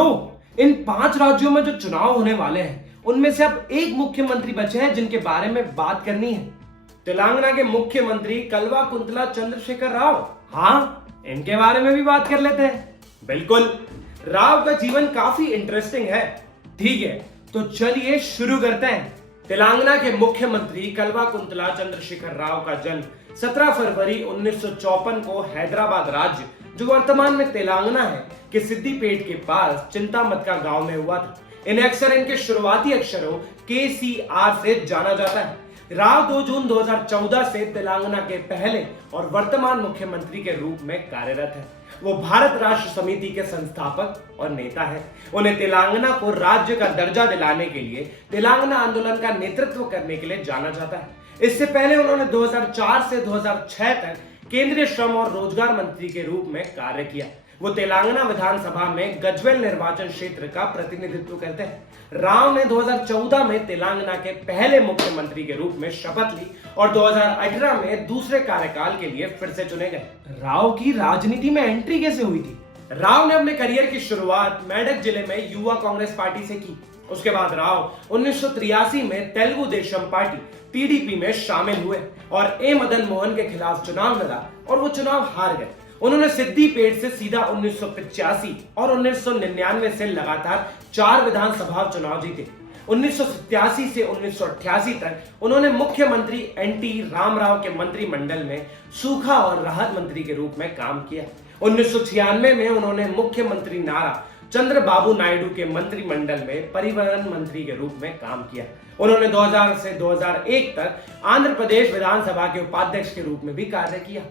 Bro, इन 5 राज्यों में जो चुनाव होने वाले हैं उनमें से अब एक मुख्यमंत्री बचे हैं जिनके बारे में बात करनी है। तेलंगाना के मुख्यमंत्री कल्वाकुंतला चंद्रशेखर राव। हाँ, इनके बारे में भी बात कर लेते हैं। बिल्कुल, राव का जीवन काफी इंटरेस्टिंग है। ठीक है, तो चलिए शुरू करते हैं। तेलंगाना के मुख्यमंत्री कल्वाकुंतला चंद्रशेखर राव का जन्म 17 फरवरी 1954 को हैदराबाद राज्य, जो वर्तमान में तेलंगाना है, के सिद्दीपेट के पास चिंतामत्का गांव में हुआ था। इन्हें अक्सर इनके शुरुआती अक्षरों KCR से जाना जाता है। राव 2 जून 2014 से तेलंगाना के पहले और वर्तमान मुख्यमंत्री के रूप में कार्यरत है। वो भारत राष्ट्र समिति के संस्थापक और नेता है। उन्हें तेलंगाना को राज्य का दर्जा दिलाने के लिए तेलंगाना आंदोलन का नेतृत्व करने के लिए जाना जाता है। इससे पहले उन्होंने 2004 से 2006 तक केंद्रीय श्रम और रोजगार मंत्री के रूप में कार्य किया। वो तेलंगाना विधानसभा में गजवेल निर्वाचन क्षेत्र का प्रतिनिधित्व करते हैं। राव ने 2014 में तेलंगाना के पहले मुख्यमंत्री के रूप में शपथ ली और 2018 में दूसरे कार्यकाल के लिए फिर से चुने गए। राव की राजनीति में एंट्री कैसे हुई थी? राव ने अपने करियर की शुरुआत मेडक जिले में युवा कांग्रेस पार्टी से की। उसके बाद राव 1983 में तेलुगु देशम पार्टी TDP में शामिल हुए और ए मदन मोहन के खिलाफ चुनाव लड़ा और वो चुनाव हार गए। उन्होंने सिद्दीपेट से सीधा 1985 और 1999 से लगातार 4 विधानसभा चुनाव जीते। 1987 से 1988 तक उन्होंने मुख्यमंत्री NT रामाराव के मंत्रिमंडल में सूखा और राहत मंत्री के रूप में काम किया। 1996 में उन्होंने मुख्यमंत्री नारा चंद्रबाबू नायडू के मंत्रिमंडल में परिवहन मंत्री के रूप में काम किया। उन्होंने 2000 से 2001 तक आंध्र प्रदेश विधानसभा के उपाध्यक्ष के रूप में भी कार्य किया।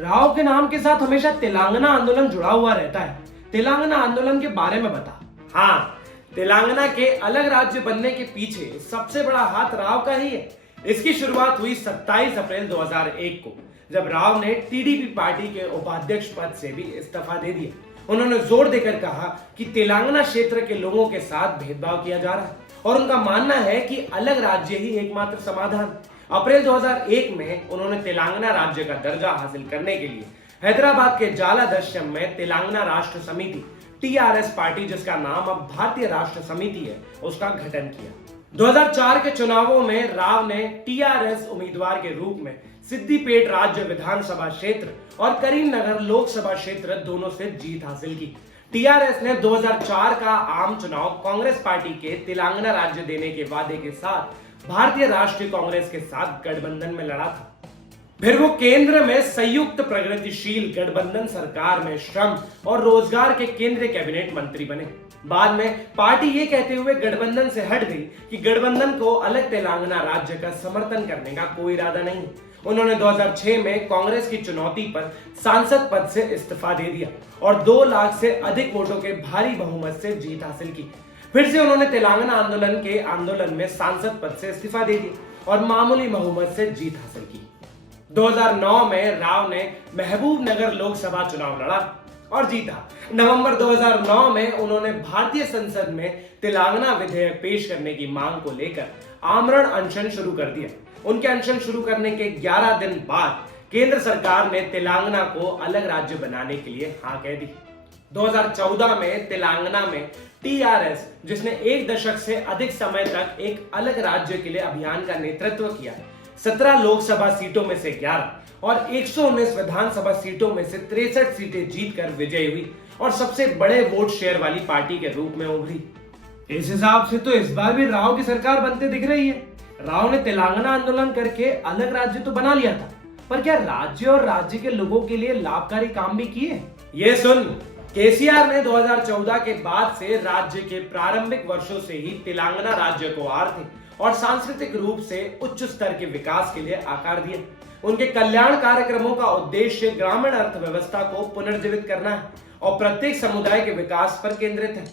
राव के नाम के साथ हमेशा तेलंगाना आंदोलन जुड़ा हुआ रहता है। तेलंगाना आंदोलन के बारे में बता। हाँ, तेलंगाना के अलग राज्य बनने के पीछे सबसे बड़ा हाथ राव का ही है। इसकी शुरुआत हुई 27 अप्रैल 2001 को, जब राव ने TDP पार्टी के उपाध्यक्ष पद से भी इस्तीफा दे दिया। उन्होंने जोर देकर कहा कि तेलंगाना क्षेत्र के लोगों के साथ भेदभाव किया जा रहा है और उनका मानना है कि अलग राज्य ही एकमात्र समाधान। अप्रैल 2001 में उन्होंने तेलंगाना राज्य का दर्जा हासिल करने के लिए हैदराबाद के जालादश्यम में तेलंगाना राष्ट्र समिति TRS पार्टी, जिसका नाम अब भारतीय राष्ट्र समिति है, उसका गठन किया। 2004 के चुनावों में राव ने TRS उम्मीदवार के रूप में सिद्दीपेट राज्य विधानसभा क्षेत्र और करीमनगर लोकसभा क्षेत्र दोनों से जीत हासिल की। TRS ने 2004 का आम चुनाव कांग्रेस पार्टी के तेलंगाना राज्य देने के वादे के साथ भारतीय राष्ट्रीय कांग्रेस के साथ गठबंधन में लड़ा था। फिर वो केंद्र में संयुक्त प्रगतिशील गठबंधन सरकार में श्रम और रोजगार के केंद्रीय कैबिनेट मंत्री बने। बाद में पार्टी ये कहते हुए गठबंधन से हट गई कि गठबंधन को अलग तेलंगाना राज्य का समर्थन करने का कोई इरादा नहीं। उन्होंने 2006 में कांग्रेस की चुनौती पर सांसद पद से इस्तीफा दे दिया और 2 लाख से अधिक वोटों के भारी बहुमत से जीत हासिल की। फिर से उन्होंने तेलंगाना आंदोलन में सांसद पद से इस्तीफा दे दिया और मामूली बहुमत से जीत हासिल की। 2009 में राव ने महबूब नगर लोकसभा चुनाव लड़ा और जीता। नवंबर 2009 में उन्होंने भारतीय संसद में तेलंगाना विधेयक पेश करने की मांग को लेकर आमरण अनशन शुरू कर दिया। उनके अनशन शुरू करने के 11 दिन बाद केंद्र सरकार ने तेलंगाना को अलग राज्य बनाने के लिए हाँ कह दी। 2014 में तेलंगाना में TRS, जिसने 1 दशक से अधिक समय तक एक अलग राज्य के लिए अभियान का नेतृत्व किया, 17 लोकसभा सीटों में से 11 और 119 विधानसभा सीटों में से 63 सीटें जीतकर विजयी हुई और सबसे बड़े वोट शेयर वाली पार्टी के रूप में उभरी। इस हिसाब से तो इस बार भी राव की सरकार बनते दिख रही है। राव ने तेलंगाना आंदोलन करके अलग राज्य तो बना लिया था, पर क्या राज्य और राज्य के लोगों के लिए लाभकारी काम भी किए? ये सुन, KCR ने 2014 के बाद से राज्य के प्रारंभिक वर्षों से ही तेलंगाना राज्य को आर्थिक और सांस्कृतिक रूप से उच्च स्तर के विकास के लिए आकार दिया। उनके कल्याण कार्यक्रमों का उद्देश्य ग्रामीण अर्थव्यवस्था को पुनर्जीवित करना है और प्रत्येक समुदाय के विकास पर केंद्रित है।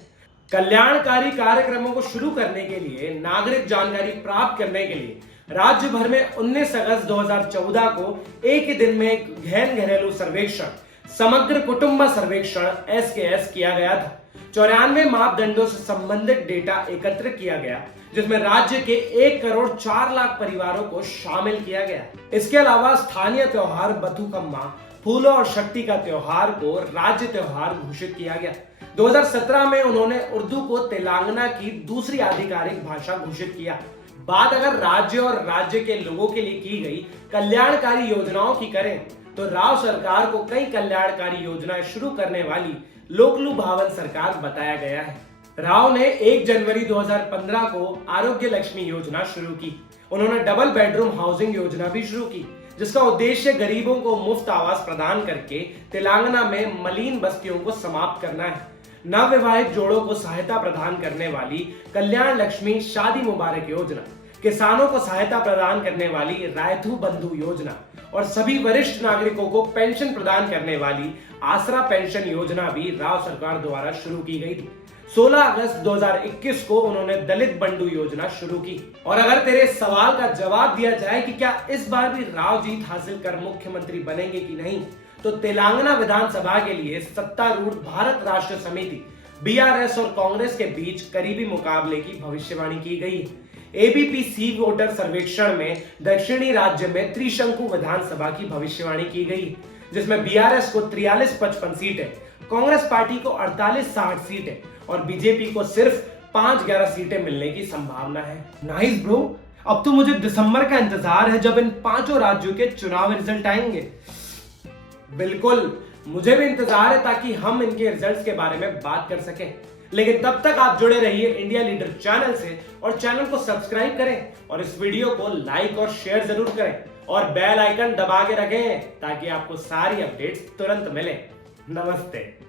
कल्याणकारी कार्यक्रमों को शुरू करने के लिए नागरिक जानकारी प्राप्त करने के लिए राज्य भर में 19 अगस्त 2014 को एक ही दिन में एक गहन घरेलू सर्वेक्षण समग्र कुटुंब सर्वेक्षण SKS किया गया था। 94 मापदंडों से संबंधित डेटा एकत्र किया गया, जिसमें राज्य के 1 करोड़ 4 लाख परिवारों को शामिल किया गया। इसके अलावा स्थानीय त्योहार बथुकम्मा, फूलों और शक्ति का त्योहार को राज्य त्योहार घोषित किया गया। 2017 में उन्होंने उर्दू को तेलंगाना की दूसरी आधिकारिक भाषा घोषित किया। बात अगर राज्य और राज्य के लोगों के लिए की गई कल्याणकारी योजनाओं की करें तो राव सरकार को कई कल्याणकारी योजनाएं शुरू करने वाली लोकलू भावन सरकार बताया गया है। राव ने 1 जनवरी 2015 को आरोग्य लक्ष्मी योजना शुरू की। उन्होंने डबल बेडरूम हाउसिंग योजना भी शुरू की, जिसका उद्देश्य गरीबों को मुफ्त आवास प्रदान करके तेलंगाना में मलिन बस्तियों को समाप्त करना है। नवविवाहित जोड़ों को सहायता प्रदान करने वाली कल्याण लक्ष्मी शादी मुबारक योजना, किसानों को सहायता प्रदान करने वाली रायथू बंधु योजना और सभी वरिष्ठ नागरिकों को पेंशन प्रदान करने वाली आसरा पेंशन योजना भी राव सरकार द्वारा शुरू की गई थी। 16 अगस्त 2021 को उन्होंने दलित बंधु योजना शुरू की। और अगर तेरे सवाल का जवाब दिया जाए कि क्या इस बार भी राव जीत हासिल कर मुख्यमंत्री बनेंगे कि नहीं, तो तेलंगाना विधानसभा के लिए सत्तारूढ़ भारत राष्ट्र समिति बीआरएस और कांग्रेस के बीच करीबी मुकाबले की भविष्यवाणी की गई है। एबीपी सी वोटर सर्वेक्षण में दक्षिणी राज्य में त्रिशंकु विधानसभा की भविष्यवाणी की गई है, जिसमें बीआरएस को 43-55 सीटें, कांग्रेस पार्टी को 48-60 सीटें और बीजेपी को सिर्फ 5-11 सीटें मिलने की संभावना है। नाइस ब्रो, अब तो मुझे दिसंबर का इंतजार है जब इन 5 राज्यों के चुनाव रिजल्ट आएंगे। बिल्कुल, मुझे भी इंतजार है ताकि हम इनके रिजल्ट्स के बारे में बात कर सकें। लेकिन तब तक आप जुड़े रहिए इंडिया लीडर चैनल से और चैनल को सब्सक्राइब करें और इस वीडियो को लाइक और शेयर जरूर करें और बेल आइकन दबा के रखें ताकि आपको सारी अपडेट्स तुरंत मिले। नमस्ते।